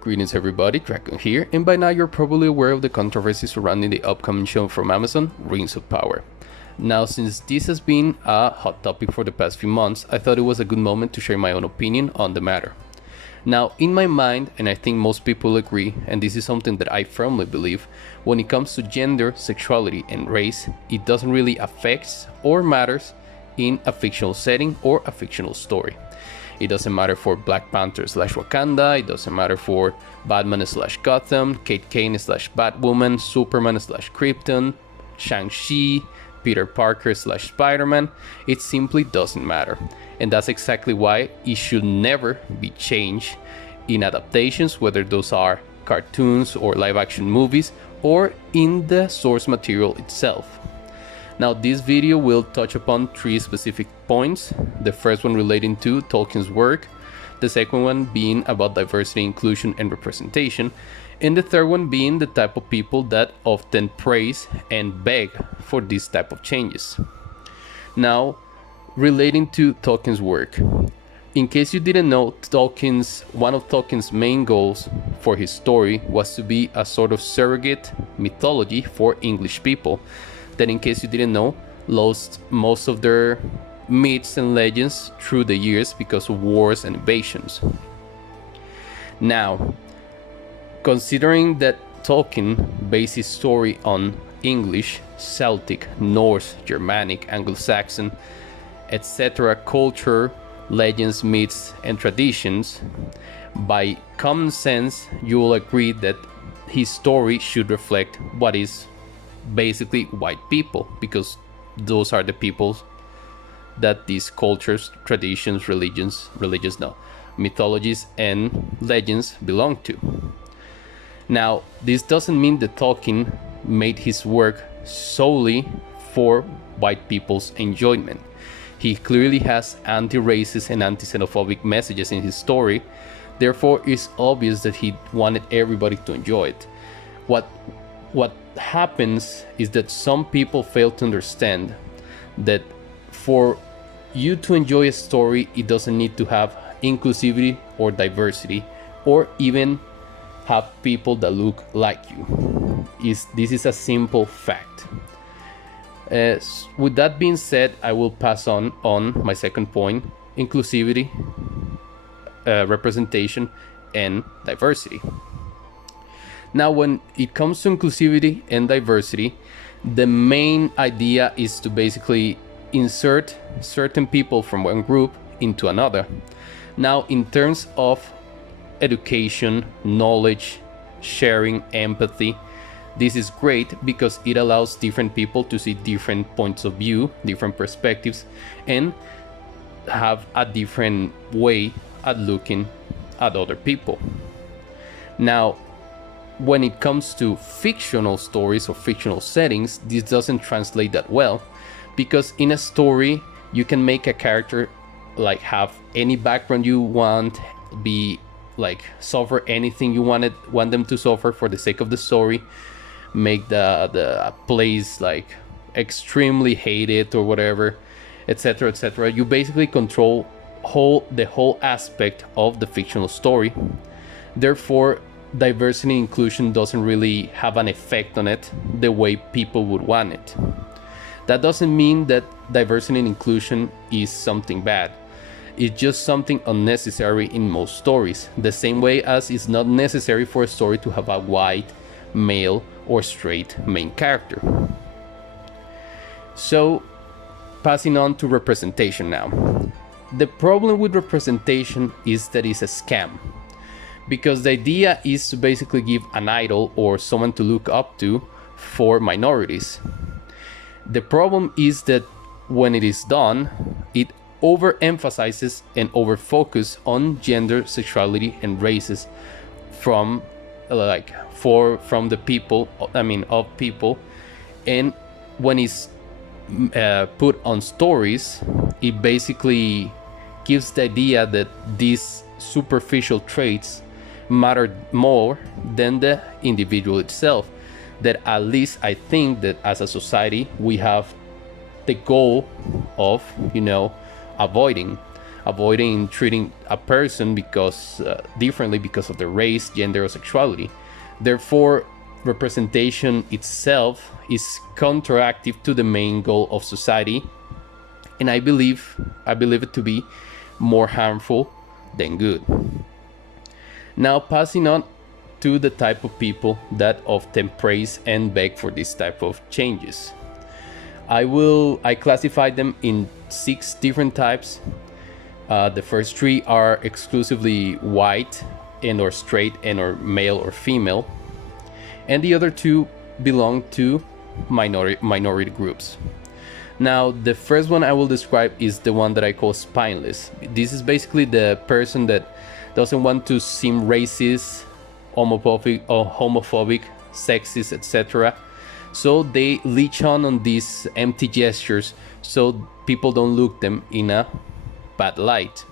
Greetings everybody, Dragon here, and by now you're probably aware of the controversy surrounding the upcoming show from Amazon, Rings of Power. Now, since this has been a hot topic for the past few months, I thought it was a good moment to share my own opinion on the matter. Now, in my mind, and I think most people agree, and this is something that I firmly believe, when it comes to gender, sexuality, and race, it doesn't really affect or matters in a fictional setting or a fictional story. It doesn't matter for Black Panther / Wakanda, it doesn't matter for Batman / Gotham, Kate Kane / Batwoman, Superman / Krypton, Shang-Chi, Peter Parker / Spider-Man. It simply doesn't matter. And that's exactly why it should never be changed in adaptations, whether those are cartoons or live action movies, or in the source material itself. Now, this video will touch upon three specific points. The first one relating to Tolkien's work, the second one being about diversity, inclusion, and representation, and the third one being the type of people that often praise and beg for this type of changes. Now, relating to Tolkien's work, in case you didn't know, one of Tolkien's main goals for his story was to be a sort of surrogate mythology for English people that, in case you didn't know, lost most of their myths and legends through the years because of wars and invasions. Now, considering that Tolkien based his story on English, Celtic, Norse, Germanic, Anglo-Saxon, etc. culture, legends, myths, and traditions, by common sense, you will agree that his story should reflect what is basically white people, because those are the people that these cultures, traditions, mythologies and legends belong to. Now, this doesn't mean that Tolkien made his work solely for white people's enjoyment. He clearly has anti-racist and anti-xenophobic messages in his story. Therefore, it's obvious that he wanted everybody to enjoy it. What happens is that some people fail to understand that for you to enjoy a story, it doesn't need to have inclusivity or diversity, or even have people that look like you. This is a simple fact. With that being said, I will pass on my second point: inclusivity, representation, and diversity. Now, when it comes to inclusivity and diversity, the main idea is to basically insert certain people from one group into another. Now, in terms of education, knowledge, sharing, empathy, this is great because it allows different people to see different points of view, different perspectives, and have a different way at looking at other people. Now, when it comes to fictional stories or fictional settings, this doesn't translate that well, because in a story you can make a character like have any background you want, be like suffer anything you want them to suffer for the sake of the story, make the place like extremely hated or whatever, etc., etc. You basically control the whole aspect of the fictional story. Therefore, diversity and inclusion doesn't really have an effect on it the way people would want it. That doesn't mean that diversity and inclusion is something bad. It's just something unnecessary in most stories, the same way as it's not necessary for a story to have a white, male, or straight main character. So, passing on to representation now. The problem with representation is that it's a scam, because the idea is to basically give an idol or someone to look up to for minorities. The problem is that when it is done, it overemphasizes and overfocuses on gender, sexuality, and races from the people, of people. And when it's put on stories, it basically gives the idea that these superficial traits matter more than the individual itself. That at least I think that as a society we have the goal of avoiding avoiding treating a person because differently because of their race, gender, or sexuality. Therefore, representation itself is counteractive to the main goal of society, and I believe it to be more harmful than good. Now, passing on to the type of people that often praise and beg for this type of changes. I classify them in 6 different types. The first 3 are exclusively white and or straight and or male or female, and the other 2 belong to minority groups. Now, the first one I will describe is the one that I call spineless. This is basically the person that doesn't want to seem racist, homophobic, sexist, etc. So they leech on these empty gestures so people don't look them in a bad light.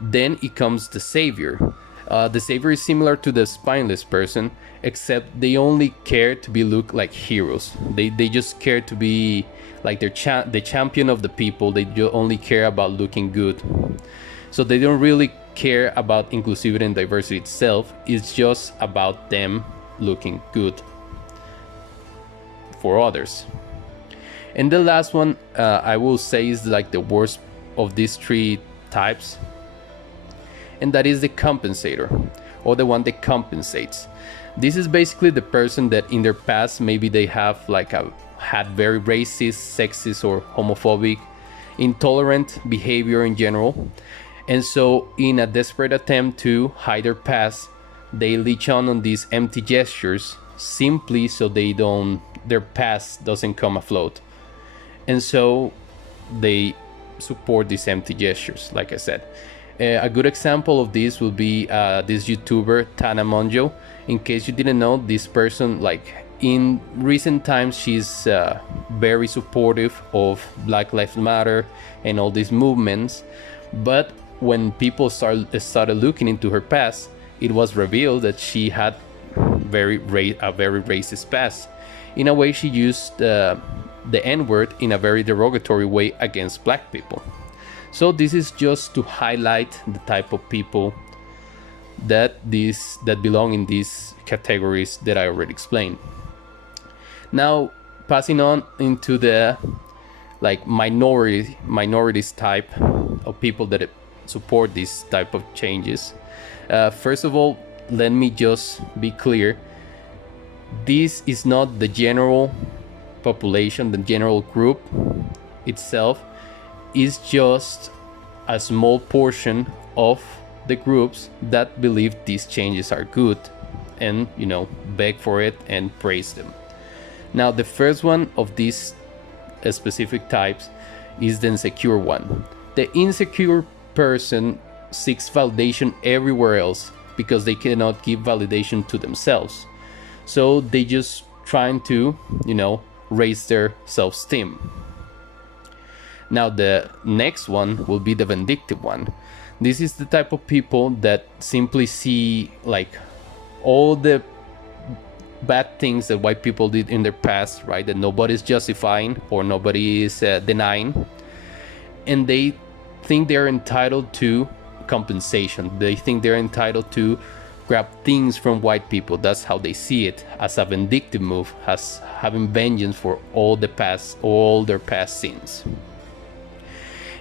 Then it comes the savior. The savior is similar to the spineless person, except they only care to be looked like heroes. They just care to be like the champion of the people. They only care about looking good. So they don't really care about inclusivity and diversity itself. It's just about them looking good for others. And the last one I will say is like the worst of these 3 types, and that is the compensator, or the one that compensates. This is basically the person that in their past maybe they have had very racist, sexist, or homophobic, intolerant behavior in general. And so in a desperate attempt to hide their past, they leech on these empty gestures simply so their past doesn't come afloat. And so they support these empty gestures, like I said. A good example of this will be this YouTuber, Tana Mongeau. In case you didn't know, this person, in recent times, she's very supportive of Black Lives Matter and all these movements. But when people started looking into her past, it was revealed that she had a very racist past. In a way, she used the N-word in a very derogatory way against black people. So this is just to highlight the type of people that belong in these categories that I already explained. Now, passing on into the minorities type of people that support this type of changes. First of all, let me just be clear. This is not the general population, the general group itself. Is just a small portion of the groups that believe these changes are good and, beg for it and praise them. Now, the first one of these specific types is the insecure one. The insecure person seeks validation everywhere else because they cannot give validation to themselves. So they just trying to, raise their self-esteem. Now, the next one will be the vindictive one. This is the type of people that simply see all the bad things that white people did in their past, right? That nobody's justifying or nobody is denying. And they think they're entitled to compensation. They think they're entitled to grab things from white people. That's how they see it, as a vindictive move, as having vengeance for all their past sins.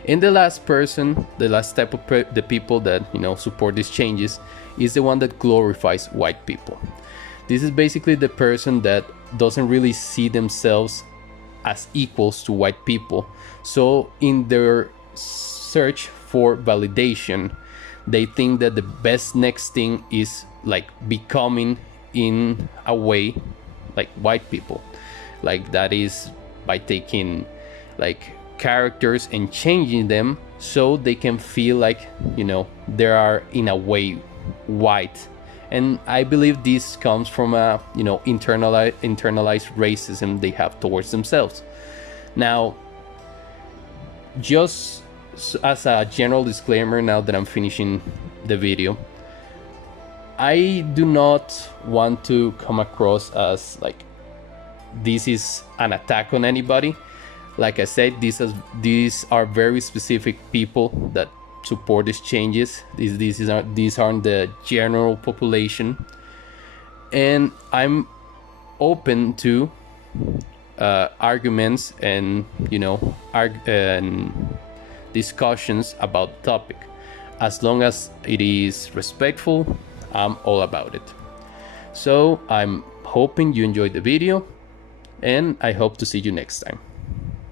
And the last type of the people that support these changes is the one that glorifies white people. This is basically the person that doesn't really see themselves as equals to white people. So in their search for validation, they think that the best next thing is becoming in a way like white people. That is by taking characters and changing them so they can feel they are in a way white. And I believe this comes from a internalized racism they have towards themselves. Now, just as a general disclaimer, now that I'm finishing the video, I do not want to come across as this is an attack on anybody. Like I said, these are very specific people that support these changes. These aren't the general population, and I'm open to arguments and and discussions about the topic. As long as it is respectful, I'm all about it. So I'm hoping you enjoyed the video, and I hope to see you next time.